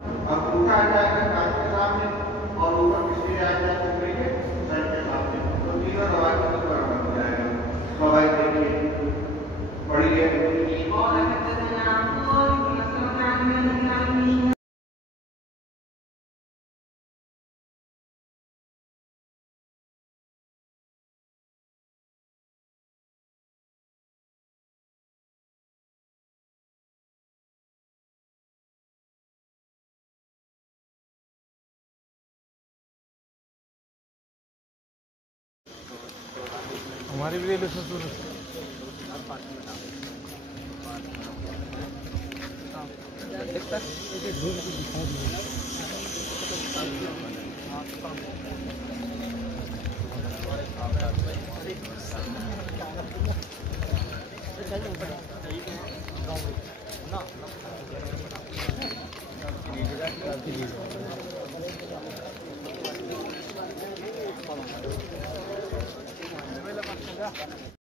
अब उठा जाएगा कान के सामने और ऊपर पिछले आ जाए ऊपर के सर के सामने, तो तीनों दवा के बराबर हो जाएगा। दवाई देखिए बड़ी है हमारे भी ले लो ससुर ना